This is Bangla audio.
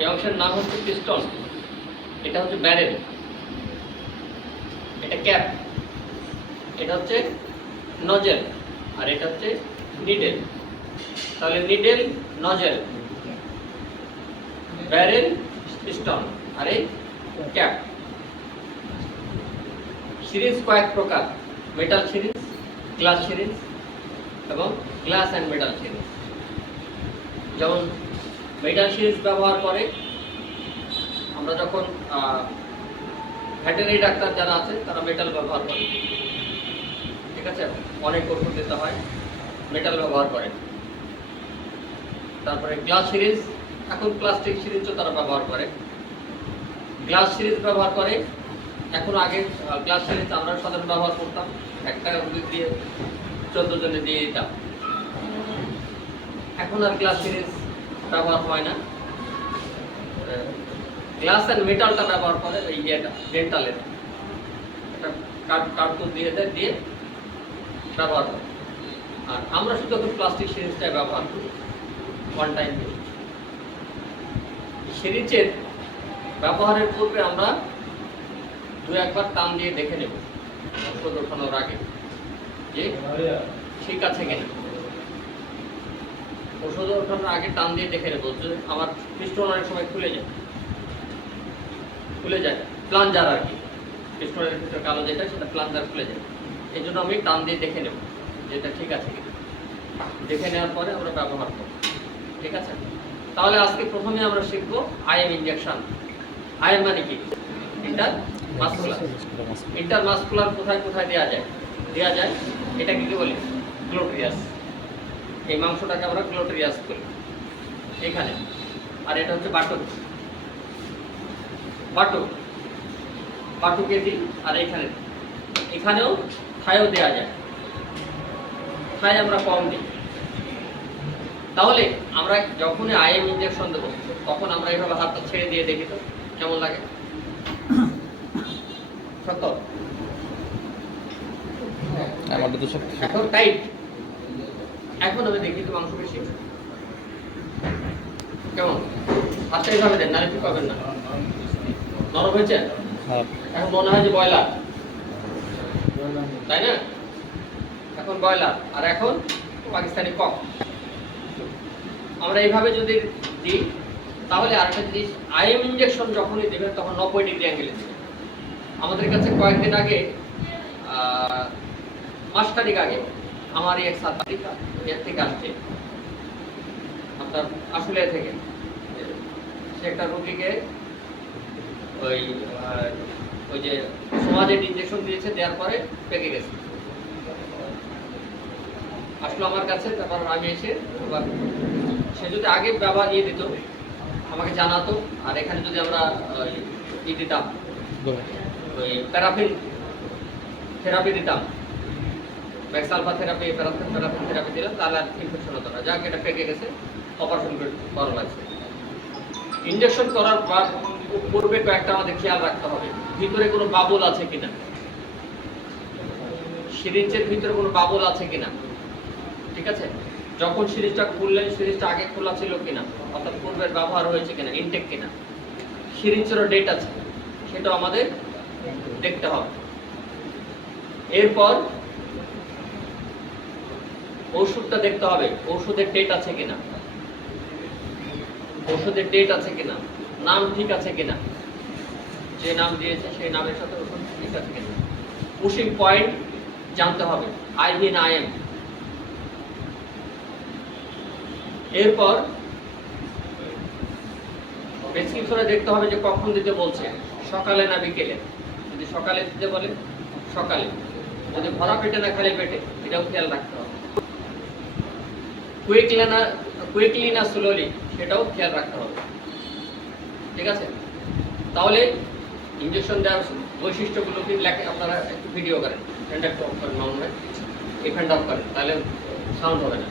এই অংশের নাম হচ্ছে পিস্টন, এটা হচ্ছে ব্যারেল, এটা ক্যাপ, এটা হচ্ছে নজেল, আর এটা হচ্ছে নিডেল। তাহলে নিডেল, নজেল, ব্যারেল, পিস্টন আর এই ক্যাপ। সিরিজ কয়েক প্রকার, মেটাল সিরিজ, গ্লাস সিরিজ এবং গ্লাস অ্যান্ড মেটাল সিরিজ। যেমন মেটাল সিরিজ ব্যবহার করে আমরা যখন ভেটেরিনারি ডাক্তার যারা আছে তারা মেটাল ব্যবহার করে, ঠিক আছে, অনেক ওষুধ দিতে হয়, মেটাল ব্যবহার করে। তারপরে গ্লাস সিরিজ, এখন প্লাস্টিক সিরিজও তারা ব্যবহার করে। গ্লাস সিরিজ ব্যবহার করে, এখন আগে গ্লাস সিরিজ আমরা সাধারণ ব্যবহার করতাম, একটা রোগী দিয়ে 14 জনে দিয়ে দিতাম। এখন আর গ্লাস সিরিজ ব্যবহার হয় না, গ্লাস অ্যান্ড মেটালটা ব্যবহার করে। এই ইয়েটা ডেন্টালের একটা কার্টুন দিয়ে দেয়, দিয়ে ব্যবহার করে। আর আমরা শুধু এখন প্লাস্টিক সিরিজটাই ব্যবহার করি, ওয়ান টাইম। সিরিজের ব্যবহারের পূর্বে আমরা 2-1 বার টান দিয়ে দেখে নেব ওষুধ ওঠানোর আগে যে ঠিক আছে কিনা। ওষুধ ওঠানোর আগে টান দিয়ে দেখে নেব যে আমার পিস্টন অনেক সময় খুলে যায়, প্লাঞ্জার আর কি, পিস্টনের ভিতরে কালো যেটা সেটা প্লাঞ্জার খুলে যায়। এই জন্য আমি টান দিয়ে দেখে নেব যেটা ঠিক আছে কিনা। দেখে নেওয়ার পরে আমরা ব্যবহার করব, ঠিক আছে। তাহলে আজকে প্রথমে আমরা শিখব আইএম ইনজেকশন। আইএম মানে কি? ইন্টারমাসকুলার কোথায় কোথায় দেওয়া যায়, এটাকে কি বলি? গ্লোট্রিয়াস। এই মাংসটাকে আমরা গ্লোট্রিয়াস বলি এখানে। আর এটা হচ্ছে বাটুকে দিই, আর এখানেও থাইও দেওয়া যায়, থাই আমরা কম দিই। তাহলে আমরা যখনই আইএম ইনজেকশন দেবো তখন আমরা এইভাবে হাতটা ছেড়ে দিয়ে দেখি তো কেমন লাগে। সত্য এখন টাইট, এখন আমি দেখি তো মাংস বেশি কেমন। আচ্ছা এইভাবে দেন, নাহলে ঠিক পাবেন না। নরম হয়েছে, এখন মনে হয় যে ব্রয়লার, তাই না? এখন ব্রয়লার, আর এখন পাকিস্তানি কক। আমরা এইভাবে যদি দিই তাহলে আরেকটা জিনিস, আইএম ইনজেকশন যখনই দেবেন তখন 90 ডিগ্রি অ্যাঙ্গেলে দেবেন। আমাদের কাছে কয়েকদিন আগে, মাসখানিক আগে, আমার এক ছাত্রী থেকে আসছে আপনার আশুলিয়া থেকে। সে একটা রোগীকে ওই যে সমাজের ইনজেকশন দিয়েছে, দেওয়ার পরে পেকে গেছে। আসলো আমার কাছে, তারপর আমি এসে সে যদি আগে ব্যবহার দিত আমাকে জানাতো। আর এখানে যদি আমরা দিতাম, ওই প্যারাফিন থেরাপি দিতাম, ম্যাক্সালফা থেরাপি, প্যারাফিন থেরাপি দিলাম, তাহলে আর ইনফেকশন হতো না। যাক, এটা পেকে গেছে, অপারেশন করা লাগছে। ইনজেকশন করার পূর্বে কয়েকটা আমাদের খেয়াল রাখতে হবে, ভিতরে কোনো বাবল আছে কিনা, সিরিঞ্জের ভিতরে কোনো বাবল আছে কিনা, ঠিক আছে। যখন সিরিজটা খুললেন, সিরিজটা আগে খোলা ছিল কিনা, অর্থাৎ পূর্বের ব্যবহার হয়েছে কিনা, ইনটেক কিনা, সিরিঞ্জেরও ডেট আছে, সেটাও আমাদের দেখতে হবে। এরপর ওষুধটা দেখতে হবে, ওষুধের ডেট আছে কিনা, নাম ঠিক আছে কিনা, যে নাম দিয়েছে সেই নামের সাথে ওষুধ ঠিক আছে কিনা। পুশিং পয়েন্ট জানতে হবে, আইভি না আইএম। এরপর প্রেসক্রিপশনে দেখতে হবে যে কখন দিতে বলছে, সকালে না বিকেলে। যদি সকালে দিতে বলে সকালে, যদি ভরা পেটে না খালি পেটে, এটাও খেয়াল রাখতে হবে। কুইকলি না স্লোলি, সেটাও খেয়াল রাখতে হবে, ঠিক আছে। তাহলে ইনজেকশন দেওয়ার বৈশিষ্ট্যগুলো কি লেখে, আপনারা একটু ভিডিও করেন, ফ্যানটা অফ করেন, মামুন ভাই এই ফ্যানটা অফ করেন, তাহলে সাউন্ড হবে না।